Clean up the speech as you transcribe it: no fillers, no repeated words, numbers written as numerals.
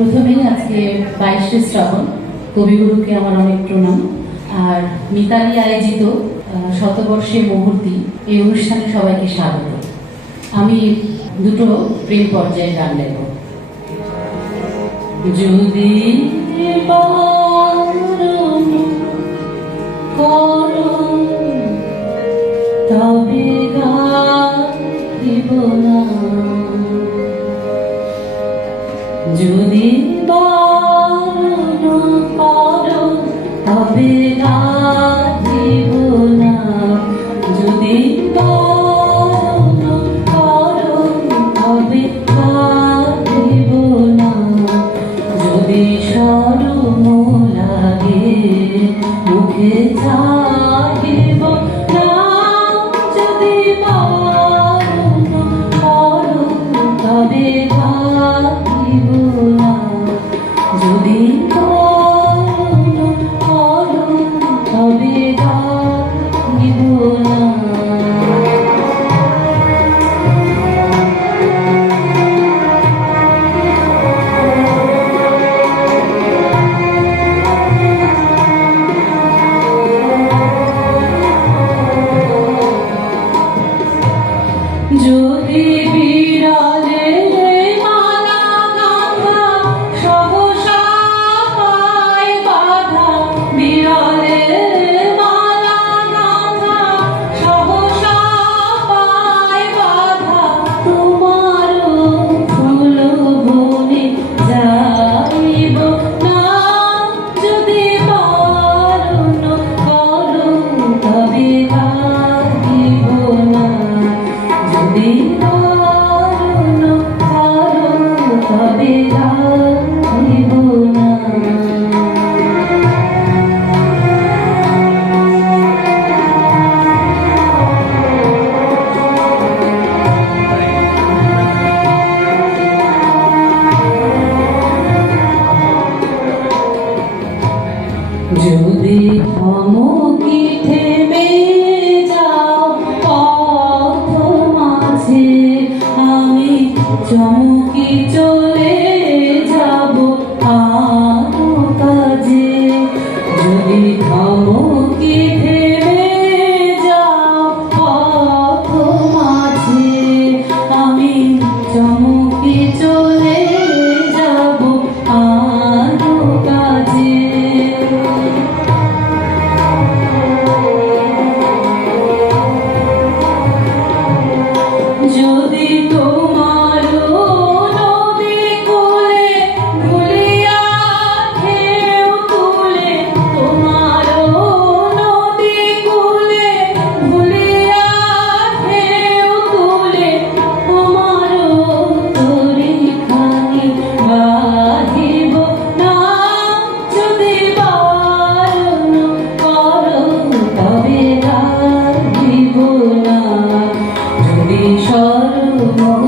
প্রথমেই আজকে 22শে শ্রাবণ কবিগুরুকে আমার অনেক প্রণাম। আর মিতালি আয়োজিত শতবর্ষে মুহূর্তি এই অনুষ্ঠানে সবাইকে স্বাগত। আমি দুটো প্রেম পর্যায়ে গান গাইব। যদি তবে গাইব না, যদি বারণ করো তবে গাইব না, যদি বারণ করো তবে গাইব না, যদি শরম লাগে মুখে চাইব না, যদি বারণ করো তবে গাইব না, যদি বারণ করো তবে গাইব না। যদি বিড়ালে মালা গাঁথা সহসা পায় বাধা, বিড়ালে মালা গাঁথা সহসা পায় বাধা, তোমারও ফুল বনে যাইব না, যদি বারণ করো তবে গাইব না, যদি বারণ করো তবে গাইব না। যদি থমকি থেমে যাও পথ মাঝে, আমি চমকি চলে যাব আরো কাজে, যদি থমকি থেমে যাও পথ মাঝে, আমি চমকি চলে যাব আরো কাজে। যদি তোমারও নদী কূলে ভুলিয়া ঢেউ তুলে, তোমারও নদী কূলে ভুলিয়া ঢেউ তুলে, আমারও তরি খানি বাহিব না, যদি বারণ করো তবে গাইব না, যদি শরম